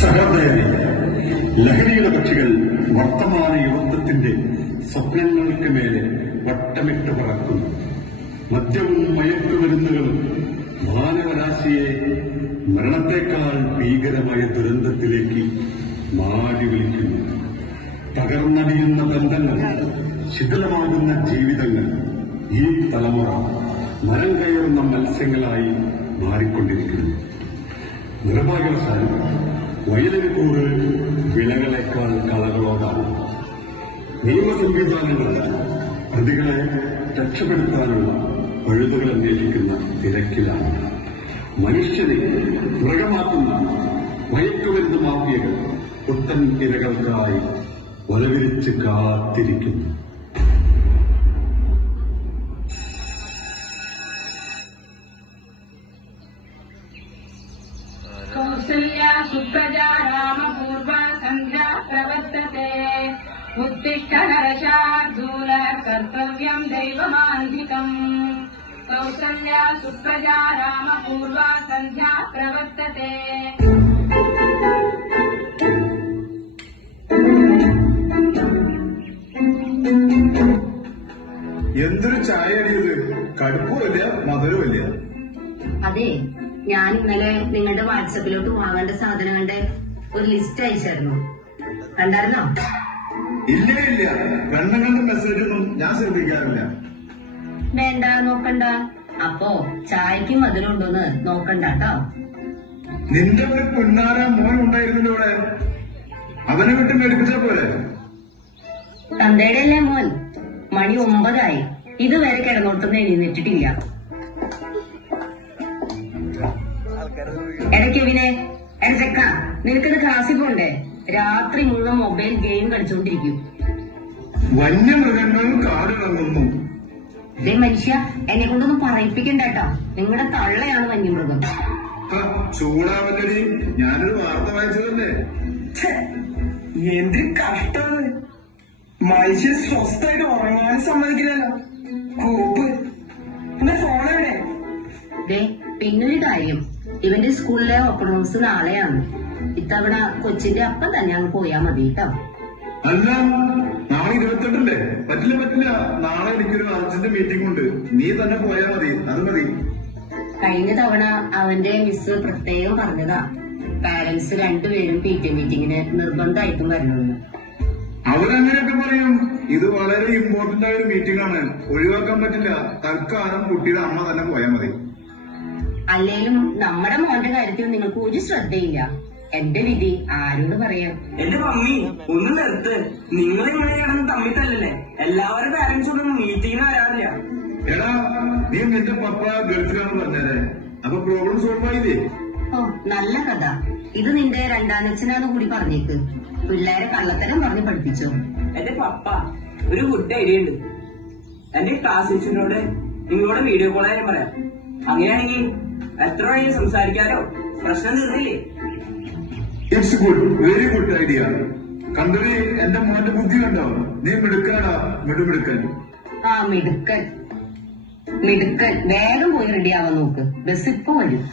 സഹോദരി ലഹരിയുടെ പക്ഷികൾ വർത്തമാന യുവത്വത്തിന്റെ സ്വപ്നങ്ങൾക്ക് മേലെ വട്ടമിട്ട് പറക്കുന്നു. മദ്യവും മയക്കുമരുന്നുകളും മാനവരാശിയെ മരണത്തെക്കാൾ ഭീകരമായ ദുരന്തത്തിലേക്ക് മാടി വിളിക്കുന്നു. തകർന്നടിയുന്ന ബന്ധങ്ങൾ ശിഥിലമാകുന്ന ജീവിതങ്ങൾ ഈ തലമുറ മരം കയറുന്ന മത്സ്യങ്ങളായി മാറിക്കൊണ്ടിരിക്കുന്നു. നിർഭാഗ്യവശാൽ വയലരിപ്പോട് വിലകളെക്കാൾ കളകളോടാണ്. നിയമ സംവിധാനങ്ങൾ പ്രതികളെ രക്ഷപ്പെടുത്താനുള്ള പഴുതുകൾ അന്വേഷിക്കുന്ന തിരക്കിലാണ്. മനുഷ്യനെ മൃഗമാക്കുന്ന മയക്കുമരുന്ന് മാഫിയകൾ പുത്തൻ ഇരകൾക്കായി വലവിരിച്ച് കാത്തിരിക്കുന്നു. കൗസല്യ सुप्रजा रामपूर्वा सन्ध्या प्रवर्तते उत्तिष्ठ नरशार्दूल कर्तव्यम् दैवमान्धिकम् कौसल्या सुप्रजा रामपूर्वा सन्ध्या प्रवर्तते എന്തൊരു ചായയാണ് ഇത് കടുപ്പമില്ല മധുരമില്ല അതെ ഞാൻ ഇന്നലെ നിങ്ങളുടെ വാട്സപ്പിലോട്ട് വാങ്ങേണ്ട സാധനങ്ങളുടെ ഒരു ലിസ്റ്റ് അയച്ചായിരുന്നു. കണ്ടായിരുന്നോ? ഇല്ല ഇല്ല. മെസ്സേജ് ഒന്നും ഞാൻ ശ്രദ്ധിക്കാറില്ല. വേണ്ട നോക്കണ്ട. അപ്പോ ചായക്ക് മധുരം ഉണ്ടോന്ന് നോക്കണ്ട കേട്ടോ. നിന്റെ ഒരു പുന്നാര മോൻ ഉണ്ടായിരുന്നല്ലോ ഇവിടെ അവനെ വിട്ട് മേടിപ്പിച്ച പോലെ തന്തയുടെ അല്ലേ മോൻ? മണി ഒമ്പതായി. ഇതുവരെ കിടന്നോട്ടൊന്നും എഴുന്നേറ്റിട്ടില്ല എടക്കെവിനെ എടച്ചക്ക നിനക്കത് ക്ലാസ്സിൽ പോണ്ടേ രാത്രി മുഴുവൻ മൊബൈൽ ഗെയിം കളിച്ചോണ്ടിരിക്കും. വന്യമൃഗങ്ങളും കാടിറങ്ങുന്നു ദേ മനുഷ്യ എന്നെ കൊണ്ടൊന്നും പറയിപ്പിക്കണ്ട കേട്ടോ. നിങ്ങളുടെ തള്ളയാണ് വന്യമൃഗം ചൂടാവല്ലടി. ഞാനൊരു വാർത്ത വായിച്ചതല്ലേ? എന്ത് കഷ്ടാണ് മനുഷ്യൻ സ്വസ്ഥായിട്ട് ഉറങ്ങാൻ സമ്മതിക്കില്ലല്ലോ. കൂപ്പ്. എന്റെ ദേ പിന്നൊരു കാര്യം. ഇവന്റെ സ്കൂളിലെ ഓപ്പൺ ഹൗസ് നാളെയാണ്. ഇത്തവണ കൊച്ചിന്റെ അപ്പം തന്നെ അങ്ങ് പോയാ മതി കേട്ടോ അല്ല നാളെ ഇരുപത്തെട്ടല്ലേ പറ്റില്ല പറ്റില്ല. നാളെ എനിക്കൊരു അർജന്റ് മീറ്റിംഗ് ഉണ്ട്. നീ തന്നെ പോയാ മതി. അത് മതി. കഴിഞ്ഞ തവണ അവന്റെ മിസ് പ്രത്യേകം പറഞ്ഞതാ. പാരന്റ്സ് രണ്ടുപേരും പി ടി മീറ്റിങ്ങിന് നിർബന്ധമായിട്ടും വരണമെന്ന്. അവരങ്ങനെയൊക്കെ പറയും. ഇത് വളരെ ഇമ്പോർട്ടന്റ് ആയ ഒരു മീറ്റിംഗ് ആണ്. ഒഴിവാക്കാൻ പറ്റില്ല. തൽക്കാലം കുട്ടിയുടെ അമ്മ തന്നെ പോയാൽ മതി. അല്ലേലും നമ്മുടെ മോന്റെ കാര്യത്തിൽ നിങ്ങൾക്ക് ഒരു ശ്രദ്ധയില്ല. എന്റെ വിധി ആരോട് പറയാം? എന്റെ മമ്മി ഒന്ന് നിർത്ത്. നിങ്ങൾ ഇങ്ങനെ കിടന്ന് തമ്മിൽ തല്ലല്ലേ എല്ലാവരുടെ പാരന്റ്സോടും മീറ്റിംഗിന് വരാറില്ല എടാ നീ എന്റെ പപ്പ ഗൾഫിലാണെന്ന് പറഞ്ഞേ അപ്പൊ പ്രോബ്ലം സോൾവ് ആയില്ലേ? ഓ നല്ല കഥ. ഇത് നിന്റെ രണ്ടാനച്ഛനാന്ന് കൂടി പറഞ്ഞേക്ക്. പിള്ളേരെ കള്ളത്തരം പറഞ്ഞ് പഠിപ്പിച്ചോ? എന്റെ പപ്പ ഒരു ഗുഡ് ഐഡിയ ഉണ്ട് എന്റെ ക്ലാസ് ടീച്ചറിനോട് നിങ്ങളോട് വീഡിയോ കോൾ ചെയ്യാൻ പറയാം. അങ്ങനെയാണെങ്കിൽ എത്ര വഴി സംസാരിക്കാലോ? പ്രശ്നം തീർന്നില്ലേ? It's good very good idea കണ്ടറി എന്റെ മോന്റെ ബുദ്ധി കണ്ടോ? നീ മിടുക്കാടാ മിടുമിടുക്കൻ ആ മിടുക്കൻ. മിടുക്കൻ. വേഗം പോയി റെഡിയാവാൻ നോക്ക്. ബസ് ഇപ്പൊ വരും.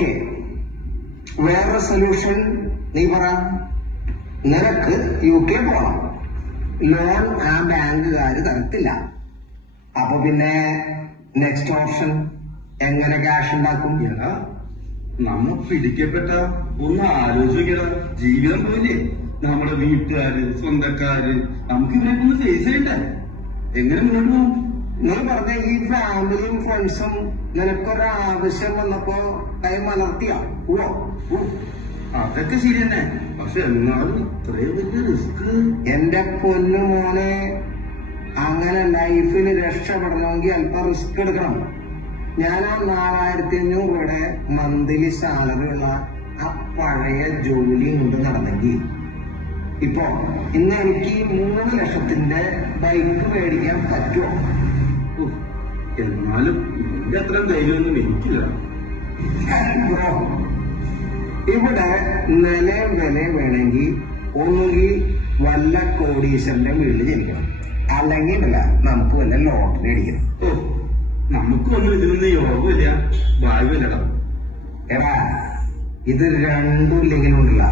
ഓക്കെ. വേറെ സൊല്യൂഷൻ നീ പറ. നിനക്ക് യു കെ പോണം. ലോൺ ആ ബാങ്കുകാർ തരത്തില്ല. അപ്പൊ പിന്നെ നെക്സ്റ്റ് ഓപ്ഷൻ എങ്ങനെ ക്യാഷ് ഉണ്ടാക്കും? എടാ നമ്മ പിടിക്കപ്പെട്ട ഒന്ന് ആലോചിക്കട. ജീവിതം പോയില്ലേ? നമ്മുടെ വീട്ടുകാര് സ്വന്തക്കാര് നമുക്ക് ഇവരെ ഒന്ന് ഫേസ് ചെയ്യണ്ടേ? എങ്ങനെ മുന്നോട്ട് പോകും നീ പറഞ്ഞ ഈ ഫാമിലിയും ഫ്രണ്ട്സും നിനക്കൊരാവശ്യം വന്നപ്പോ കൈ മലർത്തിയ ഓ അതൊക്കെ ശരി തന്നെ പക്ഷെ എന്നാലും ഇത്രയും വലിയ റിസ്ക് എന്റെ പൊന്നു മോനെ അങ്ങനെ ലൈഫിൽ രക്ഷപ്പെടണമെങ്കിൽ അല്പം റിസ്ക് എടുക്കണം. ഞാൻ ആ നാലായിരത്തി അഞ്ഞൂറ് രൂപയുടെ മന്ത്ലി സാലറി ഉള്ള ആ പഴയ ജോലി കൊണ്ട് നടന്നെങ്കിൽ ഇപ്പൊ ഇന്ന് എനിക്ക് മൂന്ന് ലക്ഷത്തിന്റെ ബൈക്ക് മേടിക്കാൻ പറ്റുമോ എന്നാലും നിന്റെ അത്രയും ധൈര്യമൊന്നും എനിക്കില്ല. ഇവിടെ നിലയും വിലയും വേണമെങ്കിൽ ഒന്നുകിൽ വല്ല കോടീശ്വരന്റെ വീട്ടിൽ ജനിക്കണം. അല്ലെങ്കിൽ ഇല്ല നമുക്ക് വല്ല ലോട്ടറി അടിക്കണം. ഓ നമുക്കൊന്നും ഇതിനൊന്നും യോഗമില്ല. ഭാഗ്യമില്ലടാ എടാ ഇത് രണ്ടും ഇല്ലെങ്കിലും ഉണ്ടല്ല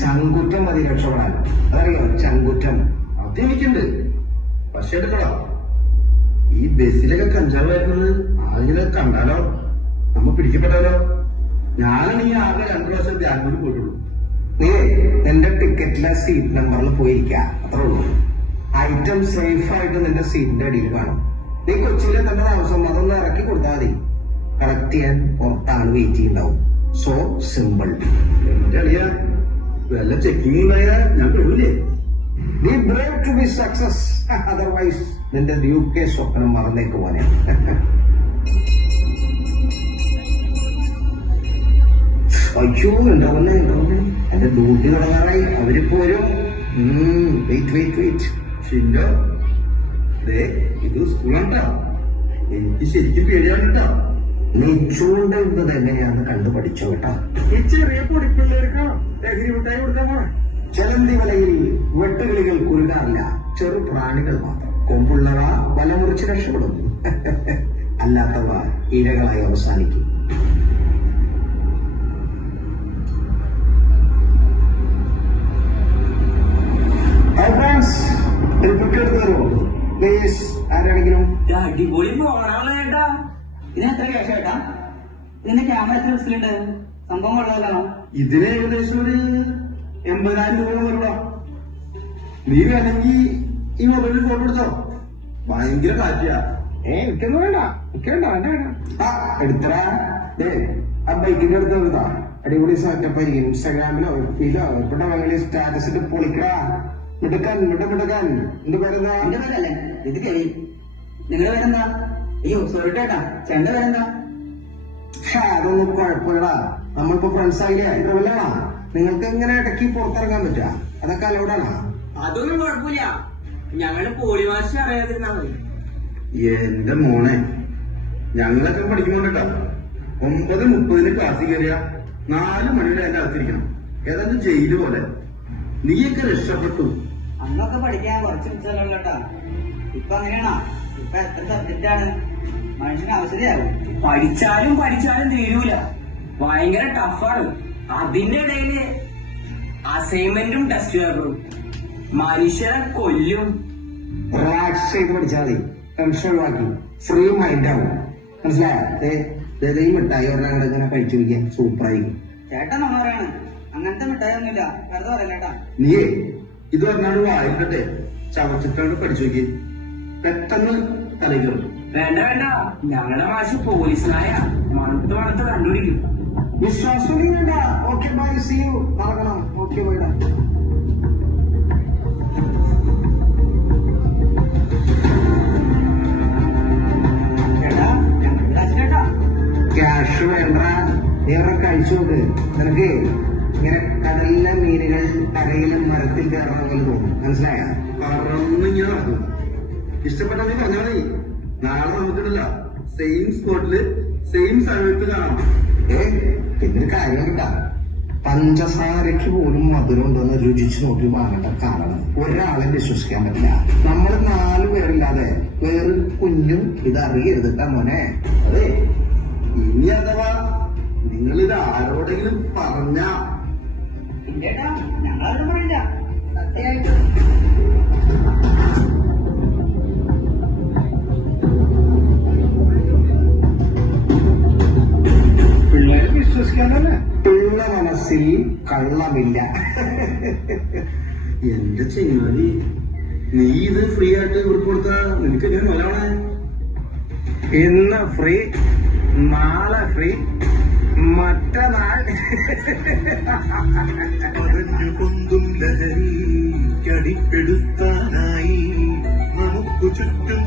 ചങ്കുറ്റം മതി രക്ഷപ്പെടാൻ. അതറിയോ? ചങ്കുറ്റം. അതെനിക്കുണ്ട് പക്ഷെ എടുക്കടാ. ഈ ബസ്സിലൊക്കെ കഞ്ചാവ് വരുന്നത് ആരെങ്കിലും കണ്ടാലോ? നമ്മ പിടിക്കപ്പെട്ടാലോ? ഞാനാണ് ഈ ആകെ രണ്ടു പ്രാവശ്യം ബാംഗ്ലൂർ പോയിട്ടുള്ളൂ. നീ നിന്റെ ടിക്കറ്റിലെ സീറ്റ് നമ്പറിൽ പോയിരിക്ക. അത്രേ ഉള്ളൂ. ഐറ്റം സേഫ് ആയിട്ട് നിന്റെ സീറ്റിന്റെ അടിയിൽ കാണും നീ കൊച്ചിയിലെ തന്നെ താമസം അതൊന്ന് ഇറക്കി കൊടുത്താൽ മതി. കളക്ട് ചെയ്യാൻ പുറത്താണ് വെയിറ്റ് ചെയ്യുന്നുണ്ടാവും സോ സിമ്പിൾ എന്റെ അളിയ വല്ല ചെക്കിങ് ഞാൻ പെടില്ലേ be brave to be success otherwise നിന്റെ യു കെ സ്വപ്നം മറന്നേക്ക് പോനെ അയ്യോ ഉണ്ടാവുന്ന എന്റെ ഡ്യൂട്ടി തുടങ്ങാറായി അവരിപ്പോ വരും. ഇത് സ്കൂളാണ്ടാ എനിക്ക് ശരിക്കും പേടിയാണ് കേട്ടോ നീ ചൂണ്ടുന്നത് എങ്ങനെയാന്ന് കണ്ടു പഠിച്ചോ കേട്ടോ ചെറിയ പൊടിപ്പിള്ളേർക്ക് ലഹരി മിഠായി കൊടുക്കാൻ ചെലന്തി വലയിൽ വെട്ടുകിളികൾ കുരുകാറില്ല ചെറു പ്രാണികൾ മാത്രം. കൊമ്പുള്ളവ വല മുറിച്ച് രക്ഷപ്പെടും അല്ലാത്തവ ഇരകളായി അവസാനിക്കും. പ്ലീസ് ആരാണെങ്കിലും? ഇത് അടിപൊളി ഫോണാണ് ചേട്ടാ ഇതിന് എത്ര ക്യാഷ് ചേട്ടാ ഇതിന്റെ ക്യാമറ എത്ര ബസ്സിലുണ്ട് സംഭവം കൊള്ളാമല്ലോ ഇതിന് ഏകദേശം ഒരു എൺപതിനായിരം രൂപ വരൂടാ നീ വേണമെങ്കിൽ ഈ മൊബൈലിൽ ഫോട്ടോ എടുത്തോ. ഭയങ്കര കാറ്റാ ഏ എനിക്കൊന്നും വേണ്ട. വിൽക്കണ്ട വേണ്ട വേണ്ട. ആ എടുത്തരാ ദേ ആ ബൈക്കിന്റെ അടുത്ത് എടുത്താ അടിപൊളി സെറ്റപ്പ് ആയിരിക്കും ഇൻസ്റ്റാഗ്രാമിലോ എഫിലോ എപ്പോഴും അങ്ങനെ സ്റ്റാറ്റസ് ഇട്ട് പൊളിക്കടാ. മിടുക്കാൻ മിട മിടുക്കാൻ. എന്ത് പേരെന്താ? എന്റെ പേരല്ലേ? ഇത് കെവി നിങ്ങളുടെ പേരെന്താ? അയ്യോ സോറി ചേട്ടാ ചേട്ടന്റെ പേരെന്താ? അതൊന്നും കുഴപ്പമില്ലടാ. നമ്മളിപ്പോ ഫ്രണ്ട്സ് ആയില്ലേ? ഇത്ര ഇത്രവല്ലാണാ നിങ്ങൾക്ക് ഇങ്ങനെ ഇടയ്ക്ക് പുറത്തിറങ്ങാൻ പറ്റുക അതൊക്കെ അലൗഡാണോ അതൊന്നും കുഴപ്പമില്ല. ഞങ്ങൾ പോളി ഭാഷ അറിയാതിരുന്നാ മതി. എന്റെ മോനെ ഞങ്ങളൊക്കെ പഠിക്കുന്നുണ്ടോ ഒമ്പത് മുപ്പതിന് ക്ലാസ്സിൽ കയറിയ നാല് മണിയുടെ എന്റെ അകത്തിരിക്കണം. ഏതാണ്ട് ജയിൽ പോലെ. നീയൊക്കെ രക്ഷപ്പെട്ടു. അന്നൊക്കെ പഠിക്കാൻ കുറച്ച് മിച്ചല്ലോട്ടാ ഇപ്പൊ അങ്ങനെയാണോ? ഇപ്പൊ എത്ര സബ്ജക്റ്റാണ് ആണ്? മനുഷ്യന് അവസരയാകും പഠിച്ചാലും പഠിച്ചാലും തീരൂല. ഭയങ്കര ടഫാണ് അതിന്റെ ഇടയിൽ അസൈൻമെന്റും ടെസ്റ്റ് പേപ്പറും മനുഷ്യരെ കൊല്ലും. റിലാക്സ് ചെയ്ത് പഠിച്ചാൽ മതി ടെൻഷൻ ഒഴിവാക്കി. ഫ്രീ മൈൻഡ് ആവും. മനസ്സിലായോ? ദേ, ദേ, ദേ ഈ മിഠായി ഒരെണ്ണം അങ്ങോട്ട് ഇങ്ങനെ കഴിച്ചു നോക്കിയാൽ സൂപ്പറായിരിക്കും ചേട്ടൻ അങ്ങനത്തെ മിഠായി ഒന്നുമില്ല. വെറുതെ പറയല്ലേട്ടാ നീ ഇത് വായിക്കട്ടെ പഠിച്ചു നോക്കി പെട്ടെന്ന് വേണ്ട വേണ്ട. ഞങ്ങളുടെ മാഷ് പോലീസിനായ മണത്ത് മണത്ത് കണ്ടുപിടിക്കും. വിശ്വാസം വേണ്ട ഓക്കെ ബൈ സി യു നടക്കണം. ഓക്കെ ബൈ ഡാ. ക്യാഷ് നിനക്ക് ഇങ്ങനെ കടലിലെ മീനുകൾ കരയിലും മരത്തിൽ കയറണ പോലെ തോന്നും. മനസ്സിലായ? പറന്നിങ്ങനെ നടക്കും. ഇഷ്ടപ്പെട്ട പറഞ്ഞാൽ നാളെ നമുക്കിടില്ല സെയിം സ്പോട്ടിൽ സെയിം സമയത്ത് കാണാം. ഏ? പിന്നെ കാര്യം കിട്ടാ പഞ്ചസാരയ്ക്ക് പോലും മധുരം ഉണ്ടെന്ന് രുചിച്ച് നോക്കി വാങ്ങേണ്ട കാരണം ഒരാളെ വിശ്വസിക്കാൻ പറ്റില്ല. നമ്മൾ നാല് പേരില്ലാതെ വേറെ കുഞ്ഞും ഇത് അറിയരുത് കേട്ടാ മോനെ. അതെ ഇനി അഥവാ നിങ്ങൾ ഇത് ആരോടെങ്കിലും പറഞ്ഞ ഞങ്ങളാരും പറയില്ല. സത്യമായിട്ട്. പിള്ള മനസ്സിൽ കള്ളമില്ല. എന്റെ ചെങ്ങാതി നീ ഇത് ഫ്രീ ആയിട്ട് ഇവർക്ക് കൊടുത്ത നിനക്ക് ഞാൻ മുതലാവണേ ഇന്ന് ഫ്രീ നാളെ ഫ്രീ മറ്റന്നാൾ. പറഞ്ഞു പൊന്തും ലഹരി കടിപ്പെടുത്താനായി നമുക്ക് ചുറ്റും